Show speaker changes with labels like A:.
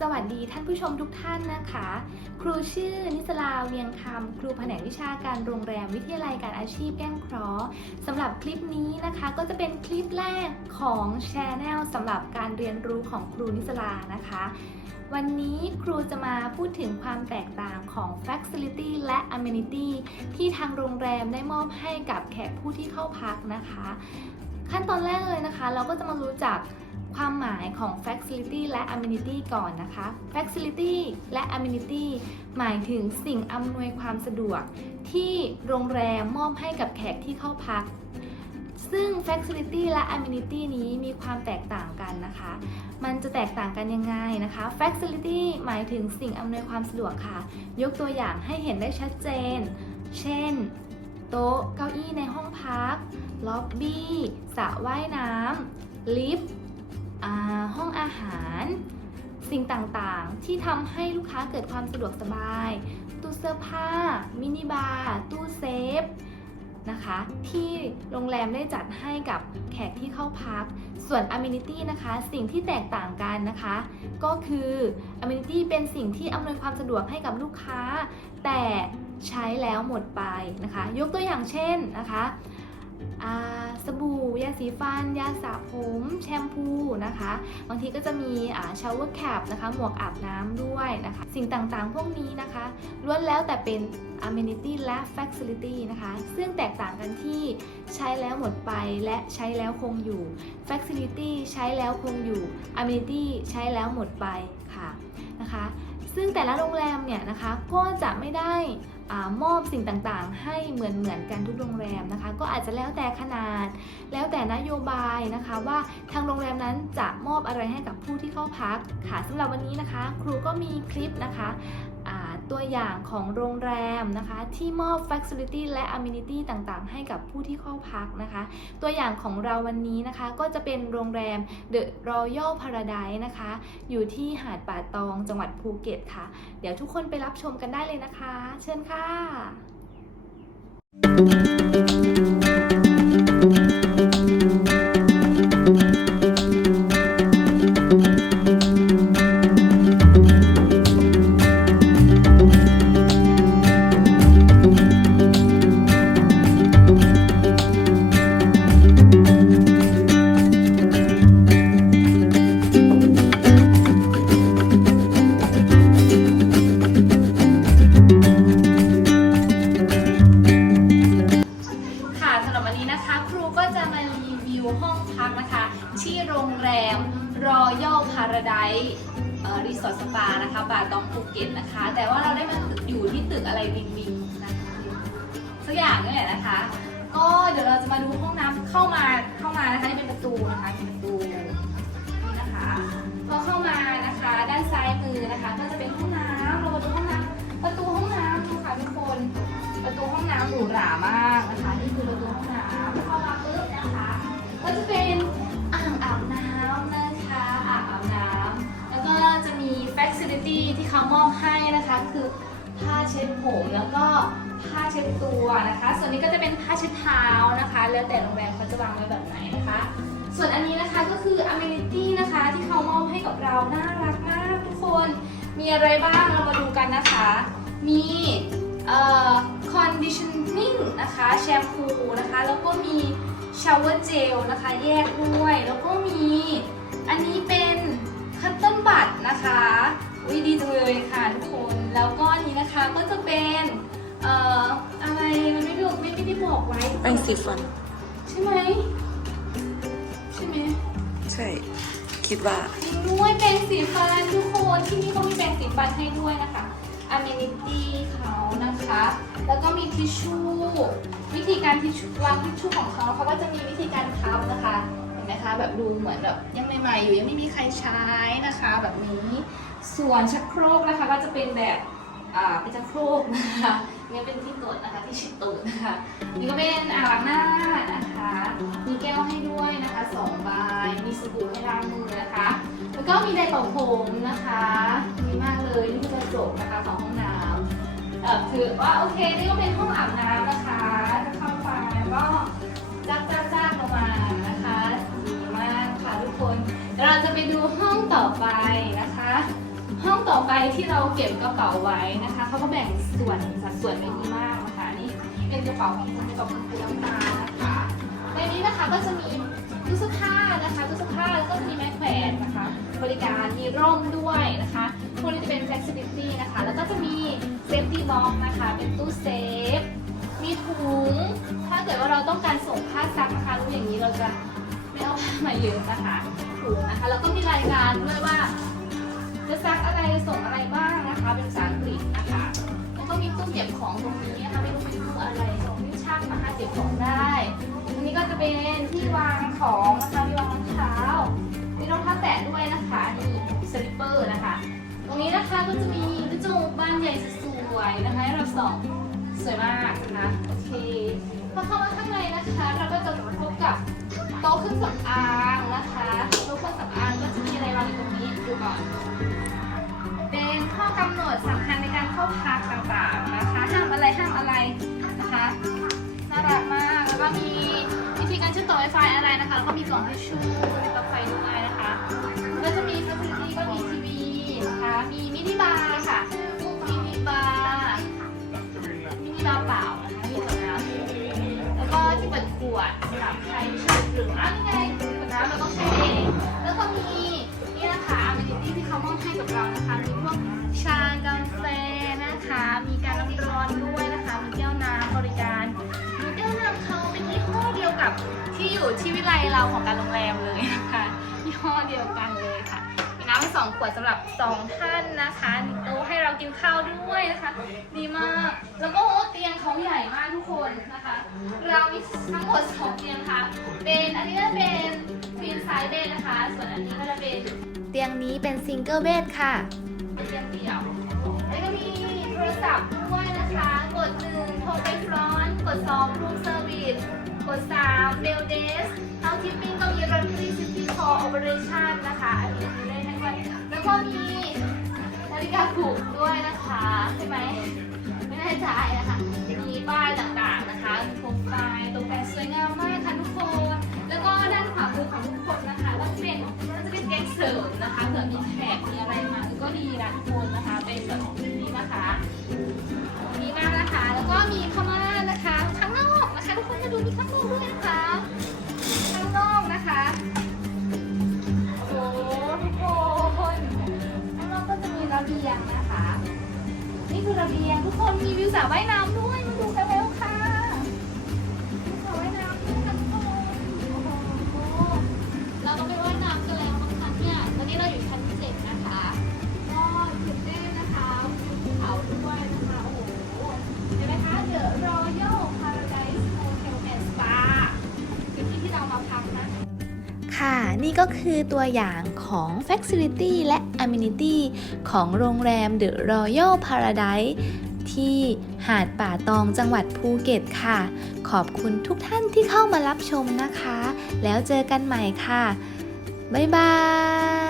A: สวัสดีท่านผู้ชมทุกท่านนะคะ ครูชื่อนิสลาเวียงคำครูแผนกวิชาการโรงแรมวิทยาลัยการอาชีพแก้งเคราะห์สำหรับคลิปนี้นะคะก็จะเป็นคลิปแรกของช anel สำหรับการเรียนรู้ของครูนิสลานะคะ วันนี้ครูจะมาพูดถึงความแตกต่างของ Facility และ Amenity ที่ทางโรงแรมได้มอบให้กับแขกผู้ที่เข้าพักนะคะ ขั้นตอนแรกเลยนะคะ เราก็จะมารู้จัก ความหมายของ facility และ amenity ก่อนนะคะ facility และ amenity หมายถึงสิ่งอำนวยความสะดวก ที่โรงแรมมอบให้กับแขกที่เข้าพัก ซึ่ง facility และ amenity นี้มีความแตกต่างกันนะคะ มันจะแตกต่างกันยังไงนะคะ facility หมายถึงสิ่งอำนวยความสะดวกค่ะ ยกตัวอย่างให้เห็นได้ชัดเจน เช่น โต๊ะ เก้าอี้ในห้องพัก ล็อบบี้ สระว่ายน้ำลิฟต์ ห้องอาหาร สิ่งต่างๆ ที่ทำให้ลูกค้าเกิดความสะดวกสบาย ตู้เสื้อผ้า มินิบาร์ ตู้เซฟนะคะที่โรงแรมได้จัดให้กับแขกที่เข้าพัก ส่วน amenity นะคะ สิ่งที่แตกต่างกันนะคะ ก็คือ amenity เป็นสิ่งที่อำนวยความสะดวกให้กับลูกค้า แต่ใช้แล้วหมดไปนะคะ ยกตัวอย่างเช่นนะคะ สบู่ ยาสีฟัน ยาสระผม แชมพูนะคะ บางทีก็จะมีชาวเวอร์แคปนะคะ หมวกอาบน้ำด้วยนะคะ สิ่งต่างๆ พวกนี้นะคะล้วนแล้วแต่เป็น amenity และ facility นะคะ ซึ่งแตกต่างกันที่ใช้แล้วหมดไปและใช้แล้วคงอยู่ facility ใช้แล้วคงอยู่ amenity ใช้แล้วหมดไปค่ะนะคะ ซึ่งแต่ละโรงแรมเนี่ยนะคะก็จะไม่ได้ มอบสิ่งต่างๆ ให้เหมือนเหมือนกันทุกโรงแรมนะคะ ก็อาจจะแล้วแต่ขนาด แล้วแต่นโยบายนะคะว่าทางโรงแรมนั้นจะมอบอะไรให้กับผู้ที่เข้าพักค่ะสำหรับวันนี้นะคะ ครูก็มีคลิปนะคะ ตัวอย่างของโรงแรมนะคะ ที่มอบ facility และ amenity ต่างๆ ให้กับผู้ที่เข้าพักนะคะ ตัวอย่างของเราวันนี้นะคะก็จะเป็นโรงแรม The Royal Paradise นะคะ อยู่ที่หาดป่าตองจังหวัดภูเก็ตค่ะ เดี๋ยวทุกคนไปรับชมกันได้เลยนะคะ เชิญค่ะค่ะ วิวห้องพักนะคะ ที่โรงแรมรอยัลพาราไดซ์รีสอร์ทสปานะคะบาตองภูเก็ตนะคะ แต่ว่าเราได้มาอยู่ที่ตึกอะไรวิงวิงนะคะสักอย่างนี่แหละนะคะ ก็เดี๋ยวเราจะมาดูห้องน้ำเข้ามาเข้ามานะคะ เช็ดผมแล้วก็ผ้าเช็ดตัวนะคะ ส่วนนี้ก็จะเป็นผ้าเช็ดเท้านะคะ แล้วแต่โรงแรมเขาจะวางไว้แบบไหนนะคะ ส่วนอันนี้นะคะก็คือ amenity นะคะที่เขามอบให้กับเราน่ารักมากทุกคน มีอะไรบ้างเรามาดูกันนะคะ มีเอ่อ conditioning นะคะแชมพูนะคะ แล้วก็มี shower gel นะคะ แยกด้วย แล้วก็มี อันนี้เป็น แป้
B: งสีฟัน
A: ใช่ไหมใช่ไหม
B: ใช่ คิดว่า
A: จริงด้วยแปรงสีฟันทุกคนที่นี่ก็มีแปรงสีฟันให้ด้วยนะคะ amenity เขานะคะ แล้วก็มีทิชชู่วิธีการทิชชู่วางทิชชู่ของเขาเขาก็จะมีวิธีการพับนะคะเห็นไหมคะแบบดูเหมือนแบบยังใหม่ๆอยู่ยังไม่มีใครใช้นะคะ แบบนี้ส่วนชักโครกนะคะก็จะเป็นแบบอ่า เป็นชักโครกนะคะนี่เป็นที่ตรวจนะคะที่ชิดตูดนะคะ นี่ก็เป็นอ่างล้างหน้านะคะ มีแก้วให้ด้วยนะคะสองใบ มีสบู่ให้ล้างมือนะคะ แล้วก็มีไดร์เป่าผมนะคะดีมากเลยนี่คือกระจกนะคะของห้องน้ำเอ่อถือว่าโอเคนี่ก็เป็นห้องอาบน้ำนะคะถ้าเข้าไปก็จักจักจักลงมานะคะดีมากค่ะทุกคน เราจะไปดูห้องต่อไปนะคะ ห้องต่อไปที่เราเก็บกระเป๋าไว้นะคะเขาก็แบ่งส่วนสัดส่วนไว้ดีมากนะคะนี่เป็นกระเป๋าของคุณกับคุณครูน้ำตาลนะคะในนี้นะคะก็จะมีตู้เสื้อผ้านะคะตู้เสื้อผ้าแล้วก็มีไม้แขวนนะคะ บริการมีร่มด้วยนะคะพวกนี้จะเป็น flexibility นะคะ แล้วก็จะมี safety box นะคะ เป็นตู้เซฟมีถุงถ้าเกิดว่าเราต้องการส่งผ้าซักนะคะรู้อย่างนี้เราจะไม่เอาผ้ามาเยอะนะคะถุงนะคะแล้วก็มีรายงานด้วยว่า จะซักอะไรส่งอะไรบ้างนะคะ เป็นภาษาอังกฤษนะคะ แล้วก็มีตู้เก็บของตรงนี้นะคะไม่รู้เป็นตู้อะไรของที่ช่างนะคะเก็บของได้ตรงนี้ก็จะเป็นที่วางของนะคะมีวางรองเท้า มีรองเท้าแตะด้วยนะคะนี่สลิปเปอร์นะคะ ตรงนี้นะคะก็จะมีกระจกบานใหญ่สวยๆนะคะให้เราส่องสวยมากนะคะโอเคพอเข้ามาข้างในนะคะ เราก็จะพบกับโต๊ะเครื่องสำอางนะคะโต๊ะเครื่องสำอางก็จะมีอะไรวางอยู่ตรงนี้ดูก่อน ข้อกำหนดสำคัญในการเข้าพักต่างๆนะคะ ห้ามอะไรห้ามอะไรนะคะน่ารักมากแล้วก็มีวิธีการเชื่อมต่อ Wi-Fi อะไรนะคะแล้วก็มีกล่องทิชชู่มีปลั๊กไฟด้วยนะคะก็จะมีฟัซิลิตี้ก็มีทีวีนะคะมีมินิบาร์ค่ะมินิบาร์มินิบาร์เปล่านะคะมีขวดน้ำแล้วก็ที่เปิดขวดสำหรับใครที่ชอบดื่มอ้าวนี่ไงขวดน้ำเราต้องใช้เองแล้วก็มี นี่นะคะอ m มนิตี้ที่เขามอบให้กับเรานะคะ มีพวกชากาแฟนะคะ มีการน้ำร้อนด้วยนะคะ มีแก้วน้ำบริการมีแก้วน้ำเขาเป็นยี่ห้อเดียวกับที่อยู่ที่วิไลเราของการโรงแรมเลยนะคะยี่ห้อเดียวกันเลยค่ะ มีน้ำให้สองขวดสำหรับสองท่านนะคะมีโต๊ะให้เรากินข้าวด้วยนะคะ ดีมาก แล้วก็เตียงเขาใหญ่มากทุกคนนะคะ เรามีทั้งหมดสองเตียงค่ะ เป็นอันนี้เป็น เตี
C: ยงนี้เป็นซิงเกิลเบดค่ะ
A: เตียงเดี่ยวแล้วก็มีโทรศัพท์ด้วยนะคะ กดหนึ่งโทรไปฟรอนกดสองรูมเซอร์วิสกดสามเบลเดสเฮาทิปปิ้งก็มีรันทรีซิตี้คอร์โอเปอเรชั่นนะคะอันนี้เล่นให้ด้วยแล้วก็มีนาฬิกาปลุกด้วยนะคะใช่ไหมไม่แน่ใจนะคะมีป้ายต่างๆนะคะโคมไฟตกแต่งสวยงามมากค่ะทุก ริมนะคะเผื่อมีแขกมีอะไรมาก็ดีนะทุกคนนะคะเป็นส่วนของที่นี้นะคะดีมากนะคะ แล้วก็มีผ้าม่านะคะข้างนอกนะคะทุกคนมาดูมีข้างนอกด้วยนะคะข้างนอกนะคะโอ้ทุกคนข้างนอกก็จะมีระเบียงนะคะ นี่คือระเบียงทุกคนมีวิวสระว่ายน้ำด้วย
C: ก็คือตัวอย่างของ Facility และ Amenity ของโรงแรม The Royal Paradise ที่หาดป่าตองจังหวัดภูเก็ตค่ะ ขอบคุณทุกท่านที่เข้ามารับชมนะคะ แล้วเจอกันใหม่ค่ะ บ๊ายบาย